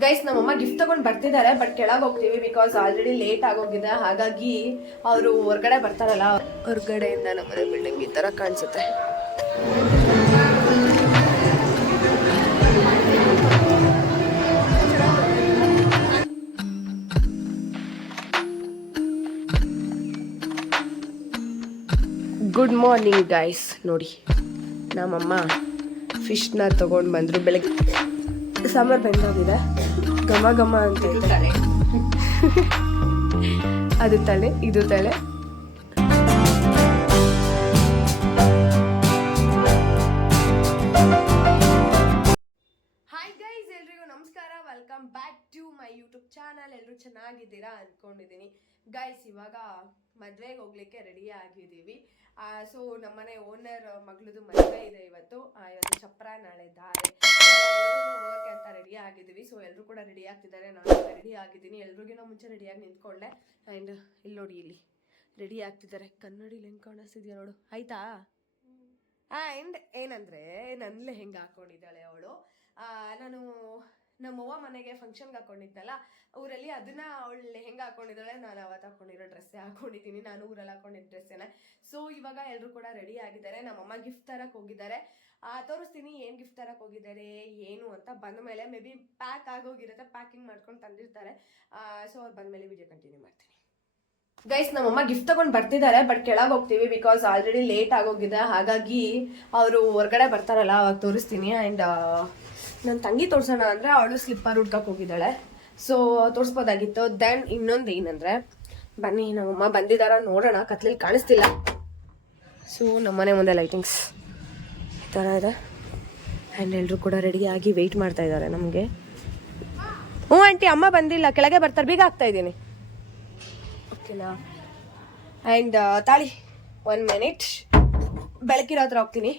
Guys ನಮ್ಮಮ್ಮ gift ತಗೊಂಡ್ ಬರ್ತಿದ್ದಾರೆ ಬಟ್ ಕೆಳಗೆ ಹೋಗ್ತೀವಿ ಬಿಕಾಸ್ ಆಲ್ರೆಡಿ ಲೇಟ್ ಆಗೋಗಿದೆ. ಹಾಗಾಗಿ ಅವರು ಹೊರಗಡೆ ಬರ್ತಾರಲ್ಲ, ಹೊರಗಡೆಯಿಂದ ನಮ್ಮನೆ ಬಿಲ್ಡಿಂಗ್ ಈ ತರ ಕಾಣಿಸುತ್ತೆ. ಗುಡ್ ಮಾರ್ನಿಂಗ್ ಗೈಸ್ ನೋಡಿ, ನಮ್ಮಮ್ಮ ಫಿಶ್ನ ತಗೊಂಡು ಬಂದರು ಬೆಳಗ್ಗೆ. ಸಮರ್ ಬೆಂದೋಗಿದೆ ಘಮ ಘಮ ಅಂತ ಇದೆ ಅದು ತಲೆ ಇದು ತಲೆ ಯೂಟ್ಯೂಬ್ ಚಾನಲ್ ಎಲ್ಲರೂ ಚೆನ್ನಾಗಿದ್ದೀರಾ ಅಂದ್ಕೊಂಡಿದ್ದೀನಿ ಗೈಸ್ ಇವಾಗ ಮದುವೆಗೆ ಹೋಗ್ಲಿಕ್ಕೆ ರೆಡಿ ಆಗಿದ್ದೀವಿ. ಸೊ ನಮ್ಮನೆ ಓನರ್ ಮಗಳದು ಮದುವೆ ಇದೆ ಇವತ್ತು. ಆ, ಇವತ್ತು ಚಪ್ರ ನಾಳೆ ದಾರೆ. ಹೋಗೋಕ್ಕೆ ಅಂತ ರೆಡಿ ಆಗಿದ್ದೀವಿ. ಸೊ ಎಲ್ಲರೂ ಕೂಡ ರೆಡಿ ಆಗ್ತಿದ್ದಾರೆ. ನಾನು ರೆಡಿ ಆಗಿದ್ದೀನಿ. ಎಲ್ರಿಗಿನ ಮುಂಚೆ ರೆಡಿಯಾಗಿ ನಿಂತ್ಕೊಂಡೆ. ಆ್ಯಂಡ್ ಇಲ್ಲಿ ನೋಡಿ ಇಲ್ಲಿ ರೆಡಿ ಆಗ್ತಿದ್ದಾರೆ. ಕನ್ನಡಿಲಿ ಹೆಂಗೆ ಕಾಣಿಸ್ತಿದ್ಯಾ ನೋಡು. ಆಯ್ತಾ? ಆ್ಯಂಡ್ ಏನಂದ್ರೆ ನನ್ನಲ್ಲೇ ಹೆಂಗೆ ಹಾಕೊಂಡಿದ್ದಾಳೆ ಅವಳು. ನಾನು ನಮ್ಮವ್ವ ಮನೆಗೆ ಫಂಕ್ಷನ್ಗೆ ಹಾಕೊಂಡಿದ್ದಲ್ಲ, ಊರಲ್ಲಿ ಅದನ್ನ ಅವಳು ಲೆಹೆಂಗ ಹಾಕೊಂಡಿದ್ದಾಳೆ, ನಾನು ಅವತ್ತು ಹಾಕೊಂಡಿರೋ ಡ್ರೆಸ್ಸೇ ಹಾಕೊಂಡಿದ್ದೀನಿ, ನಾನು ಊರಲ್ಲಿ ಹಾಕೊಂಡಿದ್ದ ಡ್ರೆಸ್ಸೇನೆ ಸೊ ಇವಾಗ ಎಲ್ಲರೂ ಕೂಡ ರೆಡಿ ಆಗಿದ್ದಾರೆ. ನಮ್ಮಮ್ಮ ಗಿಫ್ಟ್ ತರಕ್ಕೆ ಹೋಗಿದ್ದಾರೆ. ತೋರಿಸ್ತೀನಿ ಏನು ಗಿಫ್ಟ್ ತರಕ್ಕೆ ಹೋಗಿದ್ದಾರೆ, ಏನು ಅಂತ ಬಂದ ಮೇಲೆ ಮೇ ಬಿ ಪ್ಯಾಕ್ ಆಗೋಗಿರುತ್ತೆ ಪ್ಯಾಕಿಂಗ್ ಮಾಡ್ಕೊಂಡು ತಂದಿರ್ತಾರೆ. ಸೊ ಅವ್ರು ಬಂದ ಮೇಲೆ ವಿಡಿಯೋ ಕಂಟಿನ್ಯೂ ಮಾಡ್ತೀನಿ. ಗೈಸ್ ನಮ್ಮಮ್ಮ ಗಿಫ್ಟ್ ತಗೊಂಡು ಬರ್ತಿದ್ದಾರೆ ಬಟ್ ಕೆಳಗೆ ಹೋಗ್ತೀವಿ ಬಿಕಾಸ್ ಆಲ್ರೆಡಿ ಲೇಟ್ ಆಗೋಗಿದೆ. ಹಾಗಾಗಿ, ಅವರು ಹೊರಗಡೆ ಬರ್ತಾರಲ್ಲ, ಅವಾಗ ತೋರಿಸ್ತೀನಿ. ಆ್ಯಂಡ್ ನನ್ನ ತಂಗಿ ತೋರ್ಸೋಣ ಅಂದರೆ ಅವಳು ಸ್ಲಿಪ್ಪರ್ ಹುಡ್ಕಕ್ಕೆ ಹೋಗಿದ್ದಾಳೆ. ಸೊ ತೋರಿಸ್ಬೋದಾಗಿತ್ತು. ದೆನ್ ಇನ್ನೊಂದು ಏನಂದರೆ, ಬನ್ನಿ, ನಮ್ಮಮ್ಮ ಬಂದಿದ್ದಾರ ನೋಡೋಣ. ಕತ್ಲಲ್ಲಿ ಕಾಣಿಸ್ತಿಲ್ಲ. ಸೊ ನಮ್ಮನೆ ಮುಂದೆ ಲೈಟಿಂಗ್ಸ್ ಈ ಥರ ಇದೆ. ಆ್ಯಂಡ್ ಎಲ್ಲರೂ ಕೂಡ ರೆಡಿಯಾಗಿ ವೆಯ್ಟ್ ಮಾಡ್ತಾ ಇದ್ದಾರೆ ನಮಗೆ. ಹ್ಞೂ, ಆಂಟಿ, ಅಮ್ಮ ಬಂದಿಲ್ಲ. ಕೆಳಗೆ ಬರ್ತಾರೆ. ಬೀಗ ಆಗ್ತಾ ಇದ್ದೀನಿ. ಓಕೆನಾ? ಆ್ಯಂಡ್ ತಾಳಿ ಒನ್ ಮಿನಿಟ್ ಬೆಳಕಿರೋ ಹತ್ರ ಹೋಗ್ತೀನಿ.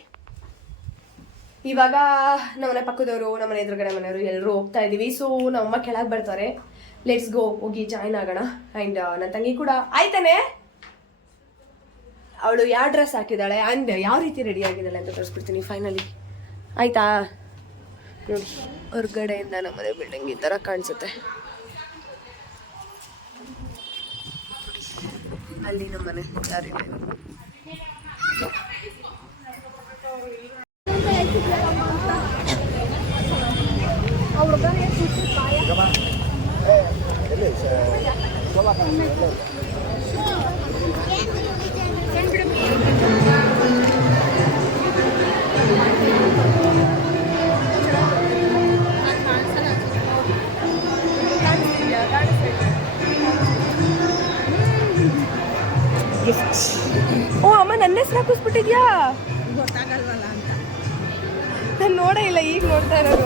ಇವಾಗ ನಮ್ಮನೆ ಪಕ್ಕದವರು ನಮ್ಮನೆ ಎದುರುಗಡೆ ಮನೆಯವರು ಎಲ್ಲರೂ ಹೋಗ್ತಾ ಇದ್ದೀವಿ ಸೊ ನಮ್ಮಮ್ಮ ಕೆಳಗೆ ಬರ್ತಾರೆ. ಲೆಟ್ಸ್ ಗೋ ಹೋಗಿ ಜಾಯ್ನ್ ಆಗೋಣ. ಆ್ಯಂಡ್ ನನ್ನ ತಂಗಿ ಕೂಡ ಆಯ್ತಾನೆ. ಅವಳು ಯಾವ ಡ್ರೆಸ್ ಹಾಕಿದ್ದಾಳೆ ಆ್ಯಂಡ್ ಯಾವ ರೀತಿ ರೆಡಿ ಆಗಿದ್ದಾಳೆ ಅಂತ ತೋರಿಸ್ಬಿಡ್ತೀನಿ ಫೈನಲಿ ಆಯ್ತಾ? ನೋಡಿ, ಹೊರಗಡೆಯಿಂದ ನಮ್ಮನೆ ಬಿಲ್ಡಿಂಗ್ ಈ ಥರ ಕಾಣಿಸುತ್ತೆ. ಅಲ್ಲಿ ನಮ್ಮನೆ ದಾರಿ ಓ ಅಮ್ಮ ನನ್ನ ಹೆಸರು ಹಾಕಿಸ್ಬಿಟ್ಟಿದ್ಯಾ ಗೊತ್ತಾಗಲ್ವಲ್ಲ ಅಂತ ನಾನು ನೋಡೇ ಇಲ್ಲ ಈಗ ನೋಡ್ತಾ ಇರೋದು.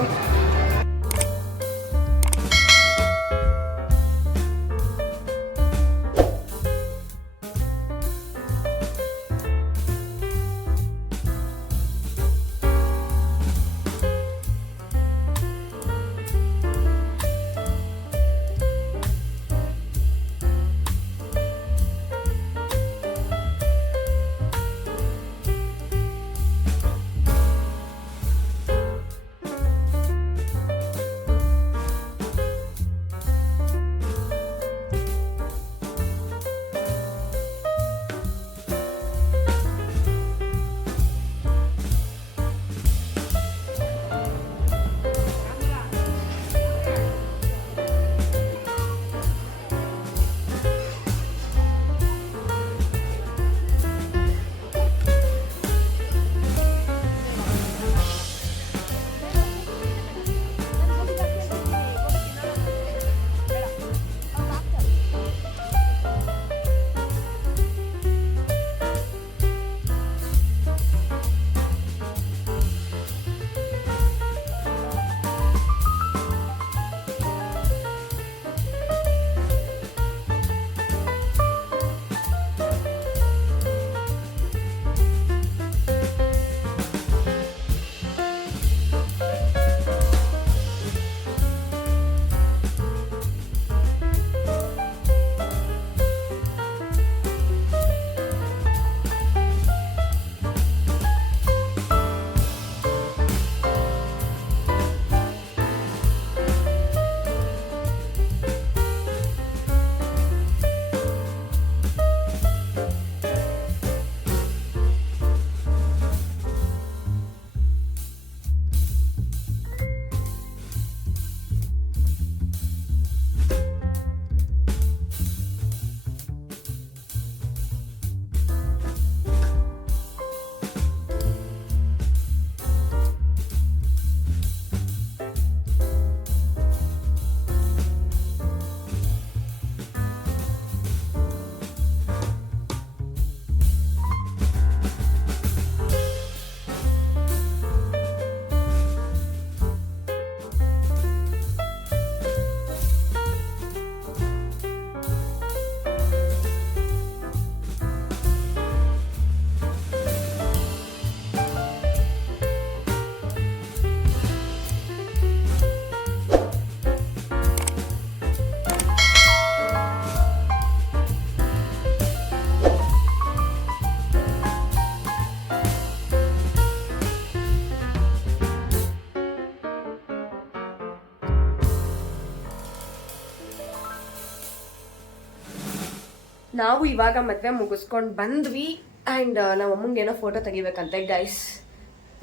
ನಾವು ಇವಾಗ ಮದ್ವೆ ಮುಗಿಸ್ಕೊಂಡು ಬಂದ್ವಿ ಆ್ಯಂಡ್ ನಮ್ಮ ಅಮ್ಮಂಗೆ ಏನೋ ಫೋಟೋ ತೆಗಿಬೇಕಂತೆ ಗೈಸ್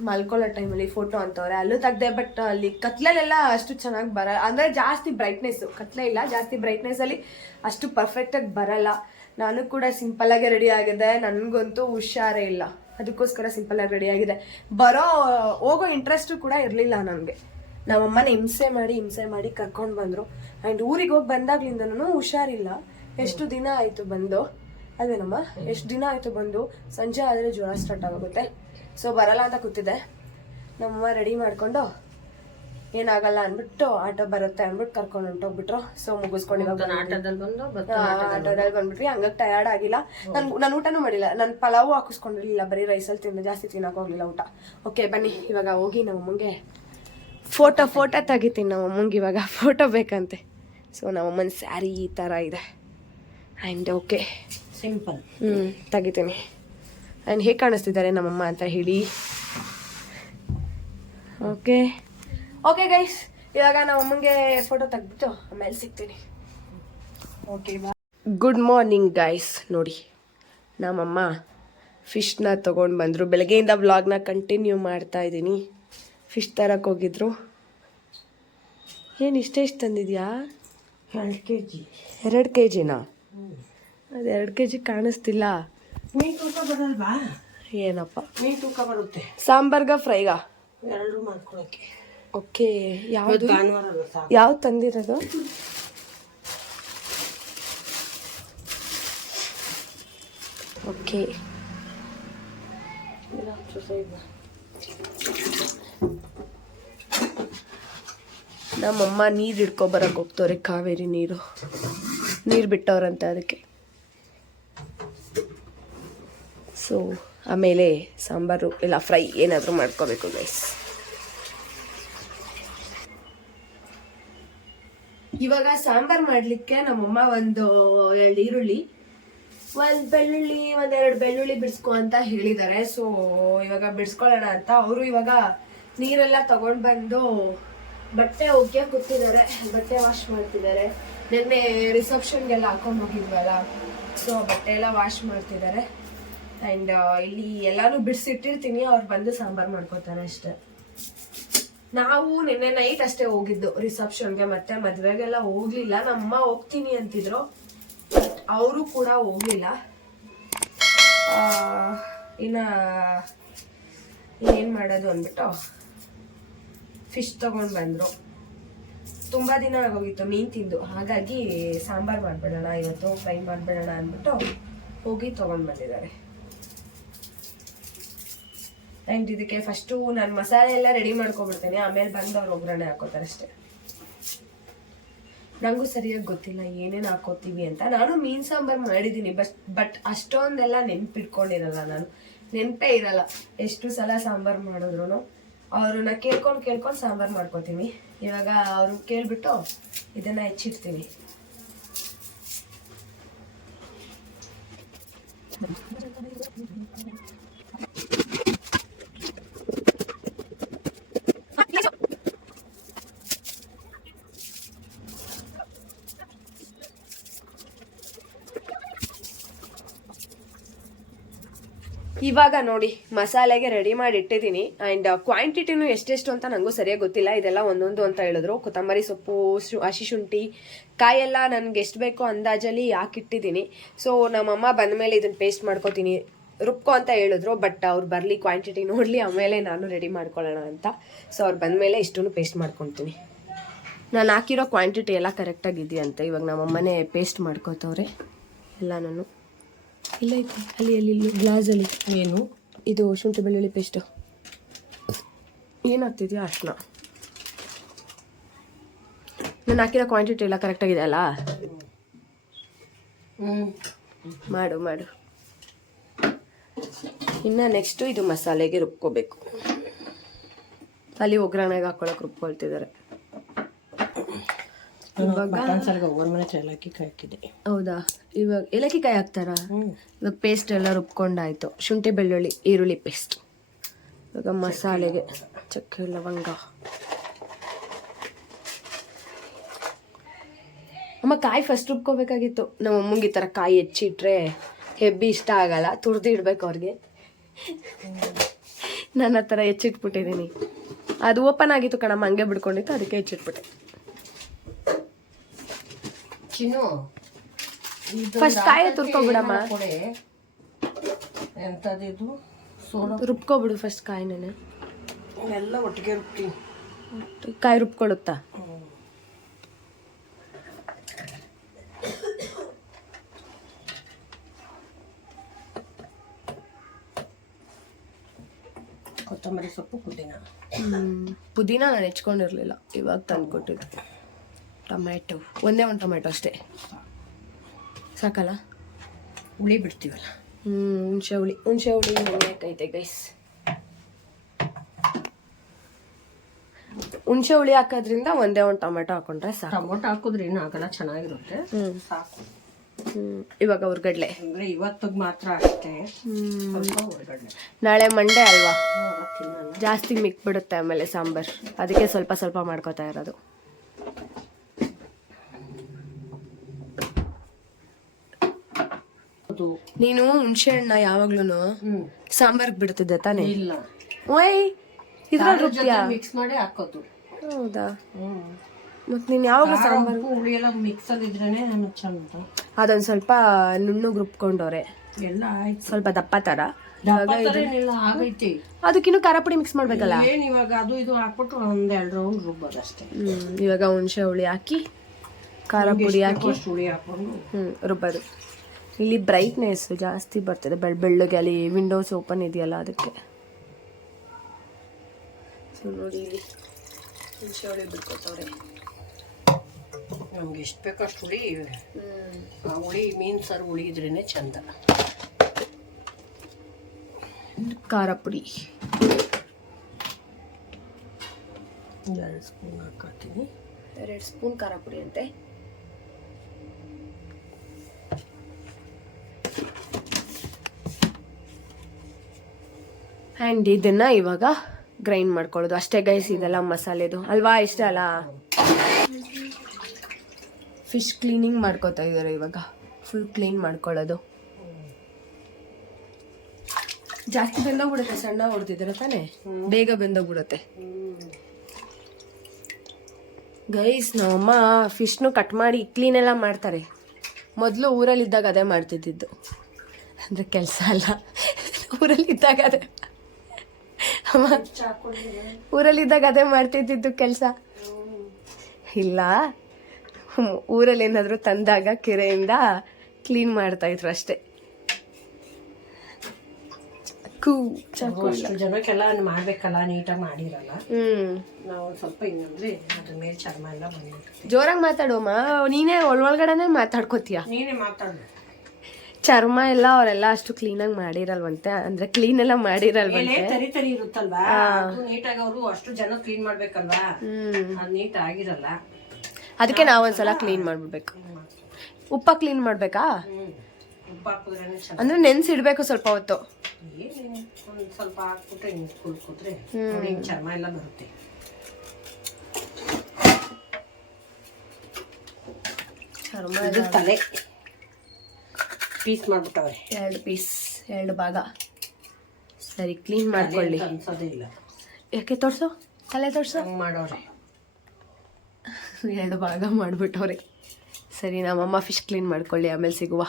ಮಲ್ಕೊಳ್ಳೋ ಟೈಮಲ್ಲಿ ಫೋಟೋ ಅಂತವ್ರೆ. ಅಲ್ಲೂ ತೆಗ್ದೆ ಬಟ್ ಅಲ್ಲಿ ಕತ್ಲಲ್ಲೆಲ್ಲ ಅಷ್ಟು ಚೆನ್ನಾಗಿ ಬರಲ್ಲ ಅಂದರೆ ಜಾಸ್ತಿ ಬ್ರೈಟ್ನೆಸ್ಸು ಕತ್ಲೆ ಇಲ್ಲ, ಜಾಸ್ತಿ ಬ್ರೈಟ್ನೆಸ್ಸಲ್ಲಿ ಅಷ್ಟು ಪರ್ಫೆಕ್ಟಾಗಿ ಬರಲ್ಲ. ನಾನು ಕೂಡ ಸಿಂಪಲ್ಲಾಗೆ ರೆಡಿ ಆಗಿದೆ ನನಗಂತೂ ಹುಷಾರೇ ಇಲ್ಲ. ಅದಕ್ಕೋಸ್ಕರ ಸಿಂಪಲ್ಲಾಗಿ ರೆಡಿ ಆಗಿದೆ ಬರೋ, ಹೋಗೋ ಇಂಟ್ರೆಸ್ಟು ಕೂಡ ಇರಲಿಲ್ಲ ನನಗೆ. ನಮ್ಮಮ್ಮನ ಹಿಂಸೆ ಮಾಡಿ ಹಿಂಸೆ ಮಾಡಿ ಕರ್ಕೊಂಡು ಬಂದರು. ಆ್ಯಂಡ್ ಊರಿಗೆ ಹೋಗಿ ಬಂದಾಗ್ಲಿಂದನೂ ಹುಷಾರಿಲ್ಲ. ಎಷ್ಟು ದಿನ ಆಯಿತು ಬಂದು? ಅದೇನಮ್ಮ? ಎಷ್ಟು ದಿನ ಆಯಿತು ಬಂದು? ಸಂಜೆ ಆದರೆ ಜ್ವರ ಸ್ಟಾರ್ಟ್ ಆಗೋಗುತ್ತೆ. ಸೊ ಬರಲ್ಲ ಅಂತ ಕೂತಿದ್ದೆ. ನಮ್ಮಮ್ಮ ರೆಡಿ ಮಾಡಿಕೊಂಡು ಏನಾಗಲ್ಲ ಅಂದ್ಬಿಟ್ಟು ಆಟೋ ಬರುತ್ತೆ ಅಂದ್ಬಿಟ್ಟು ಕರ್ಕೊಂಡು ಹೊಂಟೋಗ್ಬಿಟ್ರು. ಸೊ ಮುಗಿಸ್ಕೊಂಡು. ಆಟೋದಲ್ಲಿ ಬಂದ್ಬಿಟ್ರಿ ಹಂಗಾಗಿ ಟಯರ್ಡ್ ಆಗಿಲ್ಲ. ನನ್ ನಾನು ಊಟನೂ ಮಾಡಿಲ್ಲ. ನಾನು ಪಲಾವು ಹಾಕಿಸ್ಕೊಂಡಿರ್ಲಿಲ್ಲ. ಬರೀ ರೈಸಲ್ಲಿ ತಿಂದು ಜಾಸ್ತಿ ತಿನ್ನಕ್ ಹೋಗ್ಲಿಲ್ಲ ಊಟ. ಓಕೆ ಬನ್ನಿ. ಇವಾಗ ಹೋಗಿ ನಮ್ಮ ಅಮ್ಮಂಗೆ ಫೋಟೋ ಫೋಟೋ ತೆಗಿತೀನಿ ನಮ್ಮ ಅಮ್ಮಂಗೆ ಇವಾಗ. ಫೋಟೋ ಬೇಕಂತೆ. ಸೊ ನಮ್ಮ ಅಮ್ಮನ ಸ್ಯಾರಿ ಈ ಥರ ಇದೆ. ಆ್ಯಂಡ್ ಓಕೆ ಸಿಂಪಲ್ ಹ್ಞೂ ತೆಗಿತೀನಿ. ಆ್ಯಂಡ್ ಹೇಗೆ ಕಾಣಿಸ್ತಿದ್ದಾರೆ ನಮ್ಮಮ್ಮ ಅಂತ ಹೇಳಿ. ಓಕೆ ಓಕೆ ಗೈಸ್ ಇವಾಗ ನಮ್ಮ ಅಮ್ಮಂಗೆ ಫೋಟೋ ತೆಗ್ದು ಆಮೇಲೆ ಸಿಗ್ತೀನಿ. ಓಕೆ ಬಾ ಗುಡ್ ಮಾರ್ನಿಂಗ್ ಗೈಸ್ ನೋಡಿ ನಮ್ಮಮ್ಮ ಫಿಶ್ನ ತೊಗೊಂಡು ಬಂದರು. ಬೆಳಗ್ಗೆಯಿಂದ ವ್ಲಾಗ್ನ ಕಂಟಿನ್ಯೂ ಮಾಡ್ತಾ ಇದ್ದೀನಿ. ಫಿಶ್ ತರಕ್ಕೆ ಹೋಗಿದ್ರು. ಏನು ಇಷ್ಟೇ ಇಷ್ಟು ತಂದಿದ್ಯಾ? ಎರಡು ಕೆ ಜಿ ಎರಡು ಕೆ ಜಿನಾ ಅದು ಎರಡು ಕೆ ಜಿ ಕಾಣಿಸ್ತಿಲ್ಲ. ಮೀನು ತೂಕ ಬರಲ್ವಾ? ಏನಪ್ಪ? ಮೀನು ತೂಕ ಬರುತ್ತೆ. ಸಾಂಬಾರ್ಗ ಫ್ರೈಗ? ಎರಡು ಮಾಡ್ಕೊಳಕ್ಕೆ. ಓಕೆ ಯಾವುದು? ಯಾವ್ದು ತಂದಿರೋದು? ಓಕೆ. ನಮ್ಮಮ್ಮ ನೀರು ಹಿಡ್ಕೊ ಬರಕ್ಕೆ ಹೋಗ್ತವ್ರೆ ಕಾವೇರಿ ನೀರು. ನೀರು ಬಿಟ್ಟವ್ರಂತೆ ಅದಕ್ಕೆ. ಸೊ ಆಮೇಲೆ ಸಾಂಬಾರು ಇಲ್ಲ, ಫ್ರೈ ಏನಾದರೂ ಮಾಡ್ಕೋಬೇಕು ಗೈಸ್ ಇವಾಗ ಸಾಂಬಾರ್ ಮಾಡ್ಲಿಕ್ಕೆ ನಮ್ಮಮ್ಮ ಒಂದು ಎರಡು ಈರುಳ್ಳಿ, ಒಂದು ಬೆಳ್ಳುಳ್ಳಿ ಒಂದೆರಡು ಬೆಳ್ಳುಳ್ಳಿ ಬಿಡಿಸ್ಕೊ ಅಂತ ಹೇಳಿದ್ದಾರೆ. ಸೊ ಇವಾಗ ಬಿಡಿಸ್ಕೊಳ್ಳೋಣ ಅಂತ. ಅವರು ಇವಾಗ ನೀರೆಲ್ಲ ತಗೊಂಡ್ ಬಂದು ಬಟ್ಟೆ ಒಗ್ಯ ಕೂತಿದ್ದಾರೆ. ಬಟ್ಟೆ ವಾಶ್ ಮಾಡ್ತಿದ್ದಾರೆ. ನಿನ್ನೆ ರಿಸೆಪ್ಷನ್ಗೆಲ್ಲ ಹಾಕೊಂಡು ಹೋಗಿದ್ವಲ್ಲ. ಸೊ ಬಟ್ಟೆ ಎಲ್ಲ ವಾಶ್ ಮಾಡ್ತಿದ್ದಾರೆ ಅಂಡ್ ಇಲ್ಲಿ ಎಲ್ಲಾನು ಬಿಡಿಸಿಟ್ಟಿರ್ತೀನಿ. ಅವ್ರು ಬಂದು ಸಾಂಬಾರ್ ಮಾಡ್ಕೋತಾರೆ ಅಷ್ಟೇ. ನಾವು ನಿನ್ನೆ ನೈಟ್ ಅಷ್ಟೇ ಹೋಗಿದ್ದು ರಿಸೆಪ್ಷನ್ಗೆ. ಮತ್ತೆ ಮದುವೆಗೆಲ್ಲ ಹೋಗ್ಲಿಲ್ಲ. ನಮ್ಮ ಹೋಗ್ತೀನಿ ಅಂತಿದ್ರು. ಬಟ್ ಅವರು ಕೂಡ ಹೋಗ್ಲಿಲ್ಲ. ಇನ್ನ ಏನ್ ಮಾಡೋದು ಅಂದ್ಬಿಟ್ಟು ಫಿಶ್ ತಗೊಂಡು ಬಂದ್ರು. ತುಂಬಾ ದಿನ ಆಗೋಗಿತ್ತು ಮೀನ್ ತಿಂದು. ಹಾಗಾಗಿ ಸಾಂಬಾರ್ ಮಾಡ್ಬಿಡೋಣ, ಇವತ್ತು ಫ್ರೈ ಮಾಡ್ಬಿಡೋಣ ಅಂದ್ಬಿಟ್ಟು ಹೋಗಿ ತಗೊಂಡ್ ಬಂದಿದ್ದಾರೆ. ಆ್ಯಂಡ್ ಇದಕ್ಕೆ ಫಸ್ಟು ನಾನು ಮಸಾಲೆ ಎಲ್ಲ ರೆಡಿ ಮಾಡ್ಕೊಬಿಡ್ತೇನೆ ಆಮೇಲೆ ಬಂದು ಅವ್ರು ಒಗ್ಗರಣೆ ಹಾಕೋತಾರೆ ಅಷ್ಟೇ. ನನಗೂ ಸರಿಯಾಗಿ ಗೊತ್ತಿಲ್ಲ, ಏನೇನು ಹಾಕೋತೀವಿ ಅಂತ. ನಾನು ಮೀನು ಸಾಂಬಾರು ಮಾಡಿದ್ದೀನಿ ಬಟ್ ಬಟ್ ಅಷ್ಟೊಂದೆಲ್ಲ ನೆನ್ಪಿಟ್ಕೊಂಡಿರಲ್ಲ ನಾನು. ನೆನಪೇ ಇರಲ್ಲ, ಎಷ್ಟು ಸಲ ಸಾಂಬಾರು ಮಾಡಿದ್ರು ಅವ್ರನ್ನ ಕೇಳ್ಕೊಂಡು ಕೇಳ್ಕೊಂಡು ಸಾಂಬಾರು ಮಾಡ್ಕೋತೀನಿ. ಇವಾಗ ಅವ್ರು ಕೇಳ್ಬಿಟ್ಟು ಇದನ್ನ ಹೆಚ್ಚಿಡ್ತೀನಿ ಇವಾಗ ನೋಡಿ, ಮಸಾಲೆಗೆ ರೆಡಿ ಮಾಡಿ ಇಟ್ಟಿದ್ದೀನಿ ಆ್ಯಂಡ್ ಕ್ವಾಂಟಿಟಿನೂ ಎಷ್ಟೆಷ್ಟು ಅಂತ ನನಗೂ ಸರಿಯಾಗಿ ಗೊತ್ತಿಲ್ಲ. ಇದೆಲ್ಲ ಒಂದೊಂದು ಅಂತ ಹೇಳಿದ್ರು. ಕೊತ್ತಂಬರಿ ಸೊಪ್ಪು, ಶು, ಹಸಿ ಶುಂಠಿ ಕಾಯೆಲ್ಲ ನನಗೆ ಎಷ್ಟು ಬೇಕೋ ಅಂದಾಜಲ್ಲಿ ಹಾಕಿಟ್ಟಿದ್ದೀನಿ. ಸೊ ನಮ್ಮಮ್ಮ ಬಂದ ಮೇಲೆ ಇದನ್ನು ಪೇಸ್ಟ್ ಮಾಡ್ಕೋತೀನಿ. ರುಬ್ಕೊ ಅಂತ ಹೇಳಿದ್ರು ಬಟ್ ಅವ್ರು ಬರಲಿ ಕ್ವಾಂಟಿಟಿ ನೋಡಲಿ, ಆಮೇಲೆ ನಾನು ರೆಡಿ ಮಾಡ್ಕೊಳ್ಳೋಣ ಅಂತ. ಸೊ ಅವ್ರು ಬಂದಮೇಲೆ ಇಷ್ಟೂ ಪೇಸ್ಟ್ ಮಾಡ್ಕೊತೀನಿ ನಾನು ಹಾಕಿರೋ ಕ್ವಾಂಟಿಟಿ ಎಲ್ಲ ಕರೆಕ್ಟಾಗಿ ಇದೆಯಂತೆ ಇವಾಗ ನಮ್ಮಮ್ಮನೇ ಪೇಸ್ಟ್ ಮಾಡ್ಕೋತವ್ರೆ. ಎಲ್ಲನೂ ಇಲ್ಲ ಐತೆ ಅಲ್ಲಿ ಅಲ್ಲಿ, ಇಲ್ಲಿ ಗ್ಲಾಸಲ್ಲಿ ಏನು? ಇದು ಶುಂಠಿ ಬೆಳ್ಳುಳ್ಳಿ ಪೇಸ್ಟು. ಏನಾಗ್ತಿದೆಯಾ ಅರ್ಶನ ನಾನು ಹಾಕಿರೋ ಕ್ವಾಂಟಿಟಿ ಎಲ್ಲ ಕರೆಕ್ಟಾಗಿದೆ ಅಲ್ಲ? ಮಾಡು ಮಾಡು. ಇನ್ನು ನೆಕ್ಸ್ಟು ಇದು ಮಸಾಲೆಗೆ ರುಬ್ಕೋಬೇಕು. ಅಲ್ಲಿ ಒಗ್ಗರಣೆಗೆ ಹಾಕ್ಕೊಳಕ್ಕೆ ರುಬ್ಕೊಳ್ತಿದ್ದಾರೆ. ಹಾಕಿದೆ ಹೌದಾ? ಇವಾಗ ಏಲಕ್ಕಿ ಕಾಯಿ ಹಾಕ್ತಾರಾ? ಇವಾಗ ಪೇಸ್ಟ್ ಎಲ್ಲ ರುಬ್ಕೊಂಡಾಯ್ತು. ಶುಂಠಿ ಬೆಳ್ಳುಳ್ಳಿ ಈರುಳ್ಳಿ ಪೇಸ್ಟ್ ಇವಾಗ ಮಸಾಲೆಗೆ ಚಕ್ಕೆ ಲವಂಗ. ಅಮ್ಮ ಕಾಯಿ ಫಸ್ಟ್ ರುಬ್ಕೋಬೇಕಾಗಿತ್ತು. ನಮ್ಮ ಅಮ್ಮಂಗೆ ಈ ಥರ ಕಾಯಿ ಹೆಚ್ಚಿಟ್ರೆ ಹೆಬ್ಬಿ ಇಷ್ಟ ಆಗಲ್ಲ. ತುರ್ದು ಇಡ್ಬೇಕು ಅವ್ರಿಗೆ. ನಾನು ಆ ಥರ ಹೆಚ್ಚಿಟ್ಬಿಟ್ಟಿದ್ದೀನಿ ಅದು ಓಪನ್ ಆಗಿತ್ತು ಕಣಮ್ಮ ಹಂಗೆ ಬಿಡ್ಕೊಂಡಿತ್ತು ಅದಕ್ಕೆ ಹೆಚ್ಚಿಟ್ಬಿಟ್ಟೆ. ಚಿನ್ನು First ಕಾಯಿ ತುರ್ಕೊಂಬಿಡಮ್ಮ. ಕೊಡೆ. ಎಂಥದ್ದು ಸೋಡಾ ರುಬ್ಕೊಬಿಡು ಫಸ್ಟ್ ಕಾಯಿನೇ ಎಲ್ಲ ಒಟ್ಟಿಗೆ ರುಬ್ತೀನಿ. ಕಾಯಿ ರುಬ್ಕೊಳ್ಳುತ್ತಾ ಕೊತ್ತಂಬರಿ ಸೊಪ್ಪು ಪುದೀನ. ಹ್ಮ್. ಪುದೀನ ನಾನು ಹೆಚ್ಕೊಂಡಿರ್ಲಿಲ್ಲ. ಇವಾಗ ತಂದು ಕೊಟ್ಟಿದ್ದು ಟೊಮ್ಯಾಟೊ. ಒಂದೇ ಒಂದು ಟೊಮ್ಯಾಟೊ ಅಷ್ಟೇ. ಸಾಕಲ್ಲ? ಹುಳಿ ಬಿಡ್ತೀವಲ್ಲ? ಹ್ಞೂ ಹುಣಸೆ ಹುಳಿ. ಹುಣಸೆ ಹುಳಿ ಹಾಕೈತೆ ಗೈಸ್ ಹುಣಸೆ ಹುಳಿ ಹಾಕೋದ್ರಿಂದ ಒಂದೇ ಒಂದು ಟೊಮೆಟೊ ಹಾಕೊಂಡ್ರೆ ಸಾಕು. ಟೊಮೊಟೊ ಹಾಕಿದ್ರೆ ಏನೂ ಆಗಲ್ಲ ಚೆನ್ನಾಗಿರುತ್ತೆ. ಹ್ಞೂ ಸಾಕು. ಹ್ಞೂ ಇವಾಗ ಹುರ್ಗಡ್ಲೆ. ಅಂದ್ರೆ ಇವತ್ತಿಗೆ ಮಾತ್ರ ಅಷ್ಟೇ. ನಾಳೆ ಮಂಡೇ ಅಲ್ವಾ? ಜಾಸ್ತಿ ಮಿಕ್ಬಿಡುತ್ತೆ ಆಮೇಲೆ ಸಾಂಬಾರ್. ಅದಕ್ಕೆ ಸ್ವಲ್ಪ ಸ್ವಲ್ಪ ಮಾಡ್ಕೋತಾ ಇರೋದು. ಅದು. ನೀನು ಹುಣಸೆ ಹಣ್ಣ ಯಾವಾಗ್ಲೂ ಸಾಂಬಾರ್ಗ್ ಬಿಡ್ತಿದ್ದೆ ತಾನೇ? ಇಲ್ಲ. ಓಯ್ ಇದ್ರ ರುಬ್ಬಿಯಾ ಮಿಕ್ಸ್ ಮಾಡಿ ಹಾಕೋದು. ಹೌದಾ? ಮತ್ತೆ ನೀನು ಯಾವಾಗ ಖಾರ, ಹುಳಿ ಎಲ್ಲ ಮಿಕ್ಸ್ ಇದ್ರೇನೆ ಚಂದ. ಅದೊಂದು ಸ್ವಲ್ಪ ನುಣ್ಣು ರುಬ್ಕೊಂಡವ್ರೆ. ಎಲ್ಲ ಆಯ್ತು. ಸ್ವಲ್ಪ ದಪ್ಪ ತರ. ಆಗೈತಿ. ಅದಕ್ಕಿನ್ನೂ ಖಾರ ಪುಡಿ ಮಿಕ್ಸ್ ಮಾಡ್ಬೇಕಲ್ಲ? ಏನ್ ಇವಾಗ ಅದು ಇದು ಹಾಕ್ಬಿಟ್ಟು ಒಂದ್ ಎರಡು ರೌಂಡ್ ರುಬ್ಬೋದು ಅಷ್ಟೇ. ಹ್ಮ್ ಇವಾಗ ಹುಣಸೆ ಹುಳಿ ಹಾಕಿ ಖಾರ ಪುಡಿ ಹಾಕಿ. ಹುಳಿ ಹಾಕೊಂಡು ಹ್ಮ್ ರುಬ್ಬೋದು. ಇಲ್ಲಿ ಬ್ರೈಟ್ನೆಸ್ ಜಾಸ್ತಿ ಬರ್ತದೆ. ಬೆಳ್ ಬೆಳ್ಳಗೆ ಅಲ್ಲಿ ವಿಂಡೋಸ್ ಓಪನ್ ಇದೆಯಲ್ಲ ಅದಕ್ಕೆ. ಸೊ ನೋಡಿ ಇಲ್ಲಿ ಹುಣಸೆ ಹುಳಿ ಬಿಟ್ಕೊತವ್ರೆ ನಮ್ಗೆ ಎಷ್ಟು ಬೇಕೋ ಅಷ್ಟು ಹುಳಿ. ಆ ಹುಳಿ ಮೀನು ಸಾರು ಹುಳಿ ಇದ್ರೇನೆ ಚಂದ. ಖಾರ ಪುಡಿ. ಎರಡು ಸ್ಪೂನ್ ಹಾಕತ್ತೀನಿ. ಎರಡು ಸ್ಪೂನ್ ಖಾರ ಪುಡಿ ಅಂತೆ. ಆ್ಯಂಡ್ ಇದನ್ನ ಇವಾಗ ಗ್ರೈಂಡ್ ಮಾಡ್ಕೊಳ್ಳೋದು. ಅಷ್ಟೇ ಗೈಸ್ ಇದೆಲ್ಲ ಮಸಾಲೆದು. ಅಲ್ವಾ? ಇಷ್ಟ ಅಲ್ಲ? ಫಿಶ್ ಕ್ಲೀನಿಂಗ್ ಮಾಡ್ಕೋತಾ ಇದ್ದಾರೆ ಇವಾಗ. ಫುಲ್ ಕ್ಲೀನ್ ಮಾಡ್ಕೊಳ್ಳೋದು. ಜಾಸ್ತಿ ಬೆಂದೋಗ್ಬಿಡುತ್ತೆ, ಸಣ್ಣ ಹೊಡೆದಿದ್ರ ತಾನೇ? ಬೇಗ ಬೆಂದೋಗ್ಬಿಡುತ್ತೆ. ಗೈಸ್ ನಮ್ಮಮ್ಮ ಫಿಶ್ನು ಕಟ್ ಮಾಡಿ ಕ್ಲೀನ್ ಎಲ್ಲ ಮಾಡ್ತಾರೆ. ಮೊದಲು ಊರಲ್ಲಿದ್ದಾಗ ಅದೇ ಮಾಡ್ತಿದ್ದಿದ್ದು. ಅಂದರೆ ಕೆಲಸ ಅಲ್ಲ. ಊರಲ್ಲಿದ್ದಾಗ ಅದೇ ಅಮ್ಮ ಊರಲ್ಲಿದ್ದಾಗ ಅದೇ ಮಾಡ್ತಿದ್ದಿದ್ದು ಕೆಲಸ. ಇಲ್ಲ. ಊರಲ್ಲಿ ಏನಾದರೂ ತಂದಾಗ ಕೆರೆಯಿಂದ ಕ್ಲೀನ್ ಮಾಡ್ತಾ ಇದ್ರು ಅಷ್ಟೇ. ಕೂ. ಚಾಕು ಇಲ್ಲ ಅಷ್ಟು ಜನಕ್ಕೆಲ್ಲ ಮಾಡ್ಬೇಕಲ್ಲ ನೀಟಾಗಿ ಮಾಡಿರಲ್ಲ. ನಾವು ಸ್ವಲ್ಪ ಹಿಂಗಂದ್ರೆ ಅದ್ರ ಮೇಲೆ ಚರ್ಮ ಎಲ್ಲ ಬಂದಿರ್ತದೆ ಜೋರಾಗಿ ಮಾತಾಡುವಮ್ಮ ನೀನೇ ಒಳಗಡೆನೆ ಮಾತಾಡ್ಕೋತೀಯ? ನೀನೇ ಮಾತಾಡು ಚರ್ಮ ಎಲ್ಲ ಅವರೆಲ್ಲ ಅಷ್ಟು ಕ್ಲೀನಾಗಿ ಮಾಡಿರಲ್ವಂತೆ ಅಂದ್ರೆ ಕ್ಲೀನ್ ಎಲ್ಲ ಮಾಡಿರಲ್ವಂತೆ. ತರಿ ತರಿ ಇರುತ್ತಲ್ವಾ? ನೀಟಾಗಿ ಅವರು ಅಷ್ಟು ಜನ ಕ್ಲೀನ್ ಮಾಡ್ಬೇಕಲ್ವಾ? ಅದು ನೀಟ್ ಆಗಿರಲ್ಲ. ಅದಕ್ಕೆ ನಾವೊಂದ್ಸಲ ಕ್ಲೀನ್ ಮಾಡ್ಬಿಡ್ಬೇಕು. ಉಪ್ಪ ಕ್ಲೀನ್ ಮಾಡ್ಬೇಕಾ? ಅಂದ್ರೆ ನೆನ್ಸಿಡ್ಬೇಕು ಸ್ವಲ್ಪ ಹೊತ್ತು. ಸ್ವಲ್ಪ ಹಾಕ್ಬಿಟ್ರೆ ಕುಲ್ಕೊಟ್ರೆ ಚರ್ಮ ಎಲ್ಲ ಬರುತ್ತೆ. ಚರ್ಮ ತಲೆ. ಪೀಸ್ ಮಾಡ್ಬಿಟ್ಟವ್ರೆ. ಎರಡು ಪೀಸ್ ಎರಡು ಭಾಗ. ಸರಿ ಕ್ಲೀನ್ ಮಾಡ್ಕೊಳ್ಳಿ. ಅನ್ಸೋದೇ ಇಲ್ಲ. ಯಾಕೆ ತೋರಿಸು? ತಲೆ ತೋರಿಸು. ಮಾಡೋರೆ. ಎರಡು ಭಾಗ ಮಾಡ್ಬಿಟ್ಟವ್ರೆ. ಸರಿ ನಮ್ಮಮ್ಮ ಫಿಶ್ ಕ್ಲೀನ್ ಮಾಡ್ಕೊಳ್ಳಿ ಆಮೇಲೆ ಸಿಗುವ.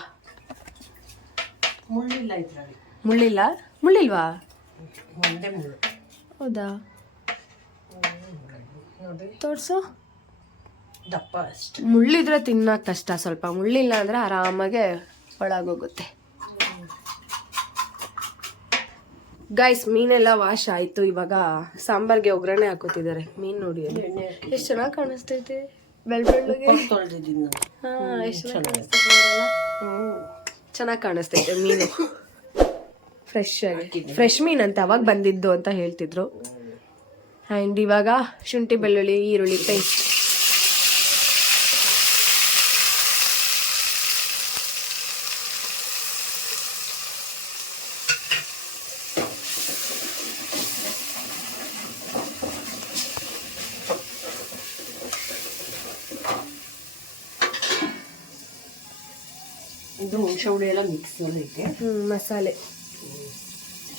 ಮುಳ್ಳಿಲ್ಲ ಇದ್ರಲ್ಲಿ. ಮುಳ್ಳಿಲ್ಲ? ಮುಳ್ಳಿಲ್ವಾ? ಒಂದೇ ಮುಳ್ಳು. ಹೌದಾ? ತೋರಿಸು ತೋರ್ಸು. ದಪ್ಪ ಅಷ್ಟು. ಮುಳ್ಳಿದ್ರೆ ತಿನ್ನೋಕೆ ಕಷ್ಟ. ಸ್ವಲ್ಪ ಮುಳ್ಳಿಲ್ಲ ಅಂದರೆ ಆರಾಮಾಗೆ ಒಳಗೋಗುತ್ತೆ. ಗೈಸ್ ಮೀನೆಲ್ಲ ವಾಶ್ ಆಯ್ತು. ಇವಾಗ ಸಾಂಬಾರ್ಗೆ ಒಗ್ಗರಣೆ ಹಾಕೋತಿದ್ದಾರೆ. ಮೀನ್ ನೋಡಿ ಎಷ್ಟು ಚೆನ್ನಾಗಿ ಕಾಣಿಸ್ತೈತೆ. ಹಾ ಎಷ್ಟು ಚೆನ್ನಾಗಿ ಕಾಣಿಸ್ತೈತೆ ಚೆನ್ನಾಗಿ ಕಾಣಿಸ್ತೈತೆ ಮೀನು. ಫ್ರೆಶ್ ಆಗಿ. ಫ್ರೆಶ್ ಮೀನ್ ಅಂತ ಅವಾಗ ಬಂದಿದ್ದು ಅಂತ ಹೇಳ್ತಿದ್ರು. ಆ್ಯಂಡ್ ಇವಾಗ ಶುಂಠಿ ಬೆಳ್ಳುಳ್ಳಿ ಈರುಳ್ಳಿ ಪೇಸ್ಟ್ ಇದು ಹುಣಸೆ ಹುಳಿ ಎಲ್ಲ ಮಿಕ್ಸಲ್ಲಿ ಐತೆ ಹ್ಞೂ ಮಸಾಲೆ.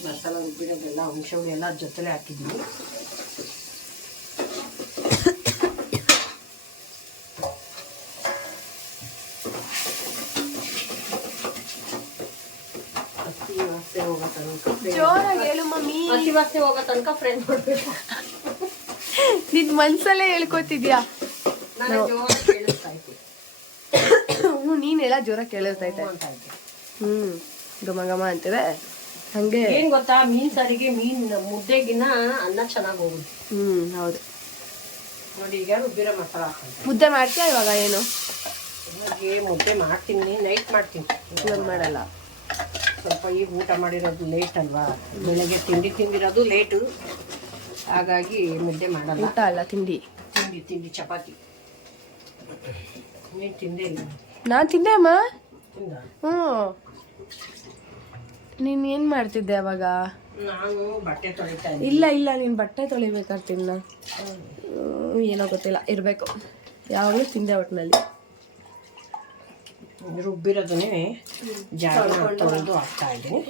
ಮಸಾಲೆ ರುಬ್ಬಿರೋದೆಲ್ಲ ಹುಣಸೆ ಹುಳಿ ಎಲ್ಲ ಜೊತೆಲೆ ವಾಸನೆ ಹೋಗೋ ತನಕ fry ಜೋರಾಗಿ ಹೇಳು ಮಮ್ಮಿ. ಹಸಿ ವಾಸನೆ ಹೋಗೋ ತನಕ ಫ್ರೈ ಮಾಡಬೇಕು. ನಿನ್ ಮನ್ಸಲ್ಲೇ ಹೇಳ್ಕೊತಿದ್ಯಾ ನಾನು ಜೋರಾಗಿ ಕೇಳಿಸ್ತಾ ಇದ್ದೆ ಹ್ಞೂ ಜ್ವರ ಇದ್ದೆ. ಹ್ಮ್ ಘಮ ಘಮ ಅಂತಿದೆ. ಹಂಗೆ ಏನ್ ಗೊತ್ತಾ ಮೀನ್ ಸಾರಿಗೆ ಮೀನ್ ಮುದ್ದೆಗಿನ ಅನ್ನ ಚೆನ್ನಾಗಿ ಹೋಗುತ್ತೆ. ಹ್ಮ್ ಹೌದು. ನೋಡಿ ಈಗ ರುಬ್ಬಿರೋ ಮಸಾಲ ಮುದ್ದೆ ಮಾಡ್ತೀಯಾ ಇವಾಗ ಏನು? ಇವಾಗೆ ಮುದ್ದೆ ಮಾಡ್ತೀನಿ ನೈಟ್ ಮಾಡ್ತೀನಿ. ಇವಾಗ ಮಾಡಲ್ಲ. ಸ್ವಲ್ಪ ಈಗ ಊಟ ಮಾಡಿರೋದು ಲೇಟ್ ಅಲ್ವಾ? ಬೆಳಗ್ಗೆ ತಿಂಡಿ ತಿಂದಿರೋದು ಲೇಟು ಹಾಗಾಗಿ ಮುದ್ದೆ ಮಾಡಲ್ಲ. ಊಟ ಅಲ್ಲ ತಿಂಡಿ. ತಿಂಡಿ ತಿಂಡಿ ಚಪಾತಿ. ನೀನು ತಿಂದೇ ಇಲ್ಲ. ನಾನ್ ತಿಂದೆ? ಅಮ್ಮ ಹ್ಞೂ ನೀನ್ ಏನ್ ಮಾಡ್ತಿದ್ದೆ ಅವಾಗ? ನಾನು ಬಟ್ಟೆ ತೊಳಿತಾ ಇಲ್ಲ ಇಲ್ಲ ನೀನ್ ಬಟ್ಟೆ ತೊಳಿಬೇಕಾದ್ರೆ ತಿನ್ನ ಏನೋ ಗೊತ್ತಿಲ್ಲ ಇರ್ಬೇಕು. ಯಾವಾಗಲೂ ತಿಂದೆ ಒಟ್ಟಿನಲ್ಲಿ ರುಬ್ಬಿರೋದನ್ನೇ ಜಾಗ ತೊಳೆದು ಹಾಕ್ತಾ ಇದ್ದೀನಿ.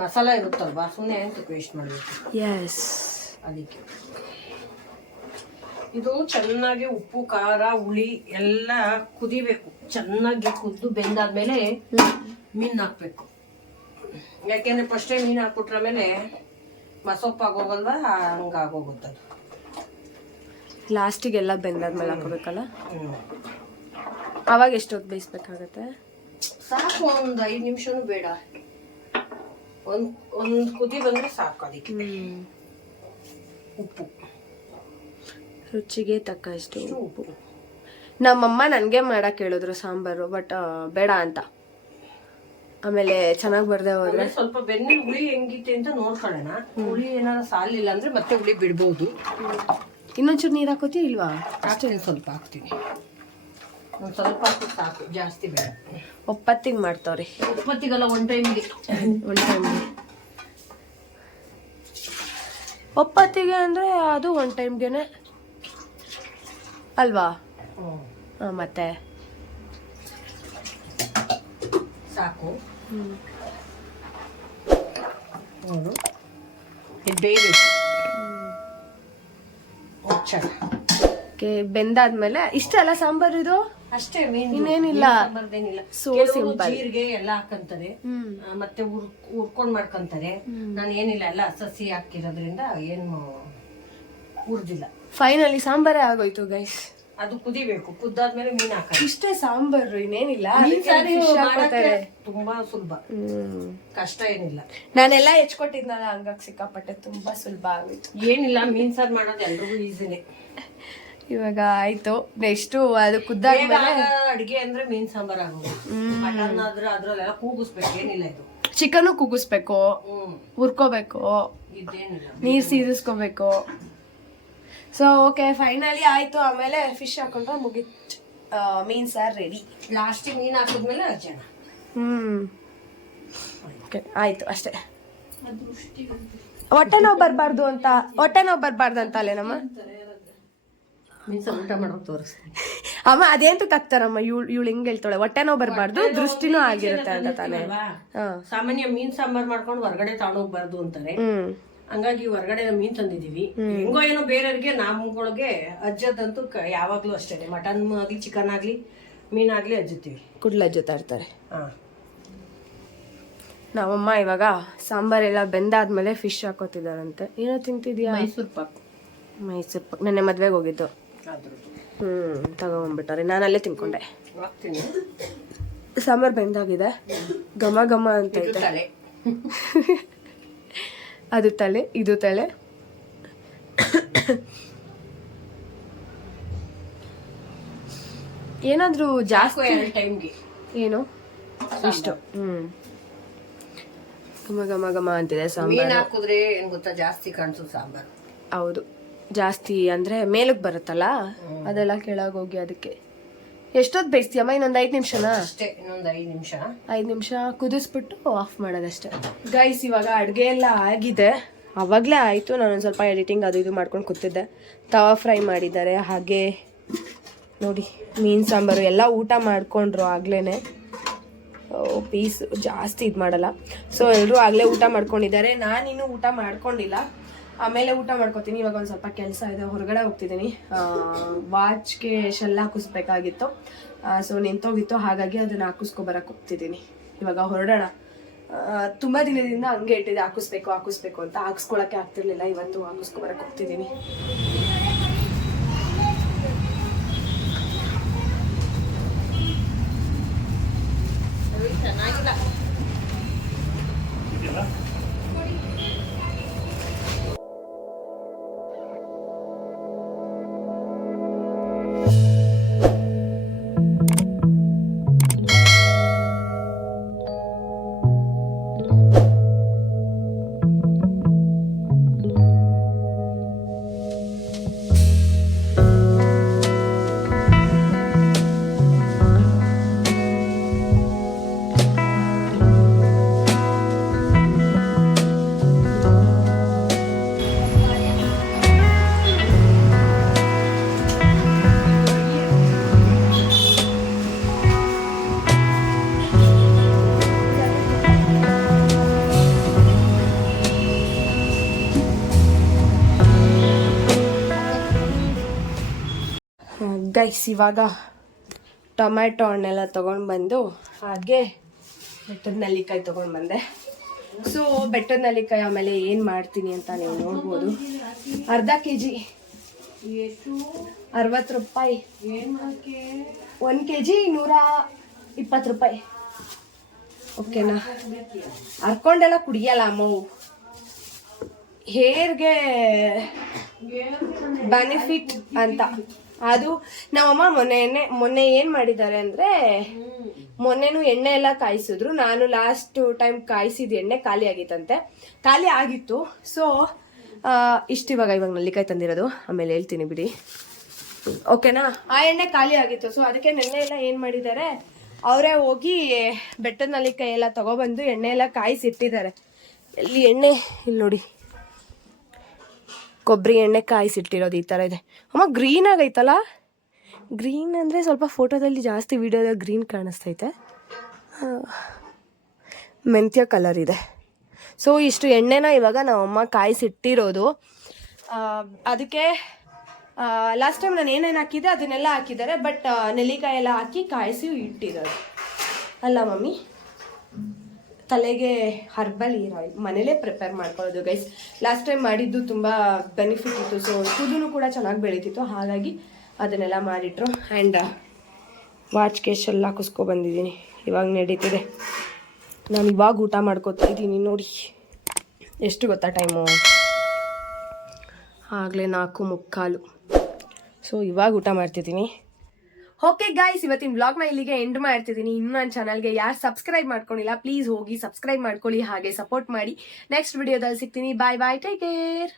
ಮಸಾಲ ಇರುತ್ತಲ್ವಾ? ಸುಮ್ಮನೆ ಅಂತ ವೇಸ್ಟ್ ಮಾಡಬೇಕು? ಎಸ್ ಅದಕ್ಕೆ. ಇದು ಚೆನ್ನಾಗಿ ಉಪ್ಪು ಖಾರ ಹುಳಿ ಎಲ್ಲ ಕುದಿಬೇಕು. ಚೆನ್ನಾಗಿ ಕುದ್ದು ಬೆಂದಾದ್ಮೇಲೆ ಮೀನು ಹಾಕ್ಬೇಕು. ಯಾಕೆಂದ್ರೆ ಫಸ್ಟೇ ಮೀನು ಹಾಕ್ಬಿಟ್ರ ಮೇಲೆ ಮಸೊಪ್ಪಾಗೋಗಲ್ವಾ? ಹಂಗಾಗೋಗುತ್ತೆ ಅದು. ಲಾಸ್ಟಿಗೆಲ್ಲ ಬೆಂದಾದ್ಮೇಲೆ ಹಾಕೋಬೇಕಲ್ಲ. ಅವಾಗ ಎಷ್ಟೊತ್ತು ಬೇಯಿಸ್ಬೇಕಾಗತ್ತೆ? ಸಾಕು ಒಂದು ಐದು ನಿಮಿಷನೂ ಬೇಡ. ಒಂದು ಒಂದು ಕುದಿ ಬಂದ್ರೆ ಸಾಕು ಅದಕ್ಕೆ. ಉಪ್ಪು. ರುಚಿಗೆ ತಕ್ಕಷ್ಟು ಇಷ್ಟು ಉಪ್ಪು. ನಮ್ಮಮ್ಮ ನನಗೆ ಮಾಡೋಕೆ ಹೇಳಿದ್ರು ಸಾಂಬಾರು ಬಟ್ ಬೇಡ ಅಂತ. ಆಮೇಲೆ ಚೆನ್ನಾಗಿ ಬರ್ದೆ ಹೋದ್ರೆ ಸ್ವಲ್ಪ ಬೆನ್ನಿ ಹುಳಿ ಹೆಂಗಿತ್ತೆ ಅಂತ ನೋಡ್ಕೊಳ್ಳೋಣ. ಹುಳಿ ಏನಾರ ಸಾಲಿಲ್ಲ ಅಂದ್ರೆ ಮತ್ತೆ ಹುಳಿ ಬಿಡ್ಬೋದು. ಇನ್ನೊಂಚೂರು ನೀರು ಹಾಕೋತಿ ಇಲ್ವಾ? ಅಷ್ಟೇ. ಸ್ವಲ್ಪ ಹಾಕ್ತೀನಿ. ಒಂದು ಸ್ವಲ್ಪ ಸಾಕು ಜಾಸ್ತಿ ಬೇಡ. ಒಪ್ಪತ್ತಿಗೆ ಮಾಡ್ತಾವ್ರಿ. ಉಪ್ಪತ್ತಿಗೆಲ್ಲ ಒನ್ ಟೈಮ್ಗೆ. ಒನ್ ಟೈಮ್ಗೆ. ಒಪ್ಪತ್ತಿಗೆ ಅಂದ್ರೆ ಅದು ಒನ್ ಟೈಮ್ಗೆನೆ ಅಲ್ವಾ? ಮತ್ತೆ? ಸಾಕು. ನೋಡು ಇದು ಬೇಯಬೇಕು ಮುಚ್ಚಳ ಕೆ ಬೆಂದಾದ್ಮೇಲೆ ಇಷ್ಟಲ್ಲ ಸಾಂಬಾರು ಇದು? ಅಷ್ಟೇ ಇನ್ನೇನಿಲ್ಲ. ಬರ್ದೇನಿಲ್ಲ So ಜೀರಿಗೆ ಎಲ್ಲ ಹಾಕಂತಾರೆ. ಮತ್ತೆ ಹುರ್ ಹುರ್ಕೊಂಡ್ ಮಾಡ್ಕೊಂತಾರೆ. ನಾನು ಏನಿಲ್ಲ ಎಲ್ಲ ಸಸಿ ಹಾಕಿರೋದ್ರಿಂದ ಏನು ಹುರ್ದಿಲ್ಲ ಫೈನಲಿ ಸಾಂಬಾರೇ ಆಗೋಯ್ತು ಗೈಸ್ ಅದು ಕುದಿಬೇಕು. ಕುದ್ದಾದ್ಮೇಲೆ ಮೀನ್ ಹಾಕಿ ಇಷ್ಟೇ ಸಾಂಬಾರು ಇನ್ನೇನಿಲ್ಲ. ಅದಕ್ಕೆ fish ತುಂಬಾ ಸುಲಭ. ಹ್ಮ್. ಕಷ್ಟ ಏನಿಲ್ಲ. ನಾನೆಲ್ಲ ಹೆಚ್ಕೊಟ್ಟಿದ್ನಲ್ಲ ಹಂಗಾಗಿ ಸಿಕ್ಕಾಪಟ್ಟೆ ತುಂಬಾ ಸುಲಭ ಆಗೋಯ್ತು. ಏನಿಲ್ಲ ಮೀನ್ ಸಾರ್ ಮಾಡೋದು ಎಲ್ರಿಗೂ ಈಸಿನೇ ಇವಾಗ ಆಯ್ತು. ನೆಕ್ಸ್ಟ್ ಅದು ಬೇಗ ಕುದ್ದಾದ್ಮೇಲೆ ಆಗ ಅಡಿಗೆ ಅಂದ್ರೆ ಮೀನ್ ಸಾಂಬಾರ್ ಆಗೋದು. ಮಟನ್ ಆದ್ರೆ ಅದ್ರಲ್ಲೆಲ್ಲ ಕೂಗಿಸ್ಬೇಕು ಏನಿಲ್ಲ ಇದು. ಚಿಕನ್ ಕೂಗಿಸ್ಬೇಕು ಹ್ಮ್. ಹುರ್ಕೋಬೇಕು ಇದೇನಿಲ್ಲ. ನೀರ್ ಸೀರಿಸ್ಕೋಬೇಕು ಸೊ ಓಕೆ ಫೈನಲಿ ಆಯ್ತು. ಆಮೇಲೆ ಫಿಶ್ ಹಾಕೊಂಡ್ರೆ ಮುಗಿತ್ ಮೀನ್ ಸಾರ್ ರೆಡಿ ಲಾಸ್ಟಿಗೆ ಮೀನ್ ಹಾಕಿದ್ಮೇಲೆ ಅಜ್ಜನ ಹ್ಞೂ ಓಕೆ ಆಯ್ತು ಅಷ್ಟೇ. ಹೊಟ್ಟೆ ನೋವು ಬರಬಾರ್ದು ಅಂತ ಹೊಟ್ಟೆ ನೋವು ಬರಬಾರ್ದು ಅಂತ ಅಲ್ಲೇನಮ್ಮ? ಊಟ ಮಾಡೋದು ತೋರಿಸ್ತೀನಿ. ಅಮ್ಮ ಅದೇನು ತಕ್ತಾರಮ್ಮ ಇವಳು ಇವಳು ಹಿಂಗ್ ಹೇಳ್ತಾಳೆ? ಹೊಟ್ಟೆ ನೋವು ಬರಬಾರ್ದು ದೃಷ್ಟಿನೂ ಆಗಿರುತ್ತೆ ಅಂತ ತಾನೇ. ಸಾಮಾನ್ಯ ಮೀನ್ ಸಾಂಬಾರ್ ಮಾಡ್ಕೊಂಡು ಹೊರಗಡೆ ತಗೊಂಡೋಗ್ಬಾರ್ದು ಅಂತಾರೆ. ಹ್ಮ್. ಹಂಗಾಗಿ ಹೊರಗಡೆ ಮೀನ್ ತಂದಿದೀವಿ ಹೆಂಗೋ ಏನೋ ಬೇರೆಯವ್ರಿಗೆ ನಮ್ಗಳಿಗೆ ಅಜ್ಜದಂತೂ ಯಾವಾಗ್ಲೂ ಅಷ್ಟೇ ಮಟನ್ ಆಗ್ಲಿ ಚಿಕನ್ ಆಗ್ಲಿ ಮೀನ್ ಆಗ್ಲಿ ಅಜ್ಜುತ್ತೀವಿ. ಕುಡ್ಲ ಜೊತೆ ಇರ್ತಾರೆ. ಹಾ. ನಮ್ಮಮ್ಮ ಇವಾಗ ಸಾಂಬಾರೆಲ್ಲ ಬೆಂದಾದ್ಮೇಲೆ ಫಿಶ್ ಹಾಕೋತಿದಾರಂತೆ ಏನೋ ತಿಂತಿದ್ಯಾ? ಮೈಸೂರು ಪಾಕ್. ಮೈಸೂರು ಪಾಕ್. ನೆನ್ನೆ ಮದ್ವೆಗೆ ಹೋಗಿದ್ದು. ಹ್ಮ್ ತಗೊಂಡ್ಬಿಟ್ಟಾರೆ ನಾನು ಅಲ್ಲೇ ತಿನ್ಕೊಂಡೆ. ಸಾಂಬಾರ್ ಬೆಂದಾಗಿದೆ. ಘಮ ಘಮ ಅಂತ ಹೇಳ್ತಾರೆ ಐತೆ. ಅದು ತಲೆ ಇದು ತಲೆ. ಏನಾದ್ರೂ ಜಾಸ್ತಿ ಟೈಮ್ಗೆ ಏನು? ಇಷ್ಟು. ಹ್ಮ್. ಗಮ ಗಮ ಗಮ ಅಂತಿದೆ ಮೀನ್ ಸಾಂಬಾರು ಹಾಕಿದ್ರೆ ಏನ್ ಗೊತ್ತಾ? ಜಾಸ್ತಿ ಕಾಣಿಸೋದು ಸಾಂಬಾರ್. ಹೌದು. ಜಾಸ್ತಿ ಅಂದ್ರೆ ಮೇಲಕ್ಕೆ ಬರುತ್ತಲ್ಲ? ಅದೆಲ್ಲ ಕೆಳಗೆ ಹೋಗಿ ಅದಕ್ಕೆ ಎಷ್ಟೊತ್ತು ಬೇಯಿಸ್ತೀಯಮ್ಮ ಇನ್ನೊಂದು ಐದು ನಿಮಿಷನಾ? ಅಷ್ಟೇ ಇನ್ನೊಂದು ಐದು ನಿಮಿಷ. ಐದು ನಿಮಿಷ ಕುದಿಸ್ಬಿಟ್ಟು ಆಫ್ ಮಾಡೋದಷ್ಟೇ. ಗೈಸ್ ಇವಾಗ ಅಡುಗೆ ಎಲ್ಲ ಆಗಿದೆ. ಅವಾಗಲೇ ಆಯಿತು. ನಾನು ಸ್ವಲ್ಪ ಎಡಿಟಿಂಗ್ ಅದು ಇದು ಮಾಡ್ಕೊಂಡು ಕೂತಿದ್ದೆ. ತವಾ ಫ್ರೈ ಮಾಡಿದ್ದಾರೆ. ಹಾಗೆ ನೋಡಿ ಮೀನು ಸಾಂಬಾರು ಎಲ್ಲ ಊಟ ಮಾಡ್ಕೊಂಡ್ರು ಆಗ್ಲೇ ಪೀಸ್ ಜಾಸ್ತಿ ಇದು ಮಾಡಲ್ಲ. ಸೊ ಎಲ್ಲರೂ ಆಗಲೇ ಊಟ ಮಾಡ್ಕೊಂಡಿದ್ದಾರೆ. ನಾನಿನ್ನೂ ಊಟ ಮಾಡ್ಕೊಂಡಿಲ್ಲ. ಆಮೇಲೆ ಊಟ ಮಾಡ್ಕೋತೀನಿ. ಇವಾಗ ಒಂದು ಸ್ವಲ್ಪ ಕೆಲಸ ಇದೆ. ಹೊರಗಡೆ ಹೋಗ್ತಿದ್ದೀನಿ ವಾಚ್ಗೆ ಶೆಲ್ಲ ಹಾಕಿಸ್ಬೇಕಾಗಿತ್ತು. ಸೊ ನಿಂತೋಗಿತ್ತು. ಹಾಗಾಗಿ ಅದನ್ನು ಹಾಕಿಸ್ಕೊಬರಕ್ಕೆ ಹೋಗ್ತಿದ್ದೀನಿ ಇವಾಗ ಹೊರಡೋಣ. ತುಂಬ ತುಂಬಾ ದಿನದಿಂದ ಹಂಗೆ ಇಟ್ಟಿದೆ. ಹಾಕಿಸ್ಬೇಕು ಹಾಕಿಸ್ಬೇಕು ಅಂತ. ಹಾಕಿಸ್ಕೊಳಕ್ಕೆ ಆಗ್ತಿರ್ಲಿಲ್ಲ. ಇವತ್ತು ಹಾಕಿಸ್ಕೊ ಬರಕ್ಕೆ ಹೋಗ್ತಿದ್ದೀನಿ ಗೈಸ್ ಇವಾಗ ಟೊಮ್ಯಾಟೊ ಹಣ್ಣೆಲ್ಲ ತೊಗೊಂಡು ಬಂದು ಹಾಗೆ ಬೆಟ್ಟದ ನೆಲ್ಲಿಕಾಯಿ ತೊಗೊಂಡು ಬಂದೆ. ಸೊ ಬೆಟ್ಟದ ನೆಲ್ಲಿಕಾಯಿ ಆಮೇಲೆ ಏನು ಮಾಡ್ತೀನಿ ಅಂತ ನೀವು ನೋಡ್ಬೋದು. ಅರ್ಧ ಕೆ ಜಿ ಅರವತ್ತು ರೂಪಾಯಿ. ಒಂದು ಕೆ ಜಿ ನೂರ ಇಪ್ಪತ್ತು ರೂಪಾಯಿ. ಓಕೆನಾ? ಹರ್ಕೊಂಡೆಲ್ಲ ಕುಡಿಯಲ್ಲ ಅಮ್ಮವು. ಹೇರ್ಗೆ ಬೆನಿಫಿಟ್ ಅಂತ. ಅದು ನಮ್ಮಮ್ಮ ಮೊನ್ನೆ ಎಣ್ಣೆ ಮೊನ್ನೆ ಏನ್ ಮಾಡಿದ್ದಾರೆ ಅಂದ್ರೆ, ಮೊನ್ನೆನು ಎಣ್ಣೆ ಎಲ್ಲ ಕಾಯಿಸಿದ್ರು. ನಾನು ಲಾಸ್ಟ್ ಟೈಮ್ ಕಾಯಿಸಿದ ಎಣ್ಣೆ ಖಾಲಿ ಆಗಿತ್ತಂತೆ. ಖಾಲಿ ಆಗಿತ್ತು. ಸೊ ಇಷ್ಟು ಇವಾಗ ಇವಾಗ ನಲ್ಲಿಕಾಯಿ ತಂದಿರೋದು. ಆಮೇಲೆ ಹೇಳ್ತೀನಿ ಬಿಡಿ. ಓಕೆನಾ ಆ ಎಣ್ಣೆ ಖಾಲಿ ಆಗಿತ್ತು. ಸೊ ಅದಕ್ಕೆ ನೆನ್ನೆ ಎಲ್ಲ ಏನ್ ಮಾಡಿದ್ದಾರೆ? ಅವರೇ ಹೋಗಿ ಬೆಟ್ಟದ ನಲ್ಲಿಕಾಯಿ ಎಲ್ಲ ತಗೊಬಂದು ಎಣ್ಣೆ ಎಲ್ಲ ಕಾಯಿಸಿಟ್ಟಿದ್ದಾರೆ. ಎಲ್ಲಿ ಎಣ್ಣೆ? ಇಲ್ಲಿ ನೋಡಿ. ಕೊಬ್ಬರಿ ಎಣ್ಣೆ ಕಾಯಿಸಿಟ್ಟಿರೋದು ಈ ಥರ ಇದೆ. ಅಮ್ಮ ಗ್ರೀನ್ ಆಗೈತಲ್ಲ? ಗ್ರೀನ್ ಅಂದರೆ ಸ್ವಲ್ಪ ಫೋಟೋದಲ್ಲಿ ಜಾಸ್ತಿ ವೀಡಿಯೋದಲ್ಲಿ ಗ್ರೀನ್ ಕಾಣಿಸ್ತೈತೆ. ಮೆಂತ್ಯ ಕಲರ್ ಇದೆ. ಸೊ ಇಷ್ಟು ಎಣ್ಣೆನ ಇವಾಗ ನಮ್ಮಮ್ಮ ಕಾಯಿಸಿಟ್ಟಿರೋದು. ಅದಕ್ಕೆ ಲಾಸ್ಟ್ ಟೈಮ್ ನಾನು ಏನೇನು ಹಾಕಿದ್ದೆ ಅದನ್ನೆಲ್ಲ ಹಾಕಿದ್ದಾರೆ ಬಟ್ ನೆಲ್ಲಿಕಾಯಿ ಎಲ್ಲ ಹಾಕಿ ಕಾಯಿಸಿ ಇಟ್ಟಿರೋದು. ಅಲ್ಲ ಮಮ್ಮಿ? ತಲೆಗೆ ಹರ್ಬಲ್ ಏರ್ ಆಯಿಲ್ ಮನೇಲೇ ಪ್ರಿಪೇರ್ ಮಾಡ್ಕೊಳ್ಳೋದು ಗೈಸ್ ಲಾಸ್ಟ್ ಟೈಮ್ ಮಾಡಿದ್ದು ತುಂಬ ಬೆನಿಫಿಟ್ ಇತ್ತು ಸೊ ಕೂದಲು ಕೂಡ ಚೆನ್ನಾಗಿ ಬೆಳೀತಿತ್ತು. ಹಾಗಾಗಿ ಅದನ್ನೆಲ್ಲ ಮಾಡಿಟ್ರು ಆ್ಯಂಡ್ ವಾಚ್ ಕೇಶ್ ಎಲ್ಲ ಹಾಕಿಸ್ಕೊ ಬಂದಿದ್ದೀನಿ. ಇವಾಗ ನಡೀತಿದೆ. ನಾನು ಇವಾಗ ಊಟ ಮಾಡ್ಕೋತಾ ಇದ್ದೀನಿ ನೋಡಿ. ಎಷ್ಟು ಗೊತ್ತಾ ಟೈಮು ಆಗಲೇ ನಾಲ್ಕು ಮುಕ್ಕಾಲು. ಸೊ ಇವಾಗ ಊಟ ಮಾಡ್ತಿದ್ದೀನಿ. ಓಕೆ ಗಾಯ್ಸ್ ಇವತ್ತಿನ ಬ್ಲಾಗ್ನ ಇಲ್ಲಿಗೆ ಎಂಡ್ ಮಾಡ್ತಿದ್ದೀನಿ. ಇನ್ನು ನನ್ನ ಚಾನಲ್ಗೆ ಯಾರು ಸಬ್ಸ್ಕ್ರೈಬ್ ಮಾಡ್ಕೊಂಡಿಲ್ಲ ಪ್ಲೀಸ್ ಹೋಗಿ ಸಬ್ಸ್ಕ್ರೈಬ್ ಮಾಡ್ಕೊಳ್ಳಿ, ಹಾಗೆ ಸಪೋರ್ಟ್ ಮಾಡಿ. ನೆಕ್ಸ್ಟ್ ವಿಡಿಯೋದಲ್ಲಿ ಸಿಗ್ತೀನಿ. ಬಾಯ್ ಬಾಯ್ ಟೇಕ್ ಕೇರ್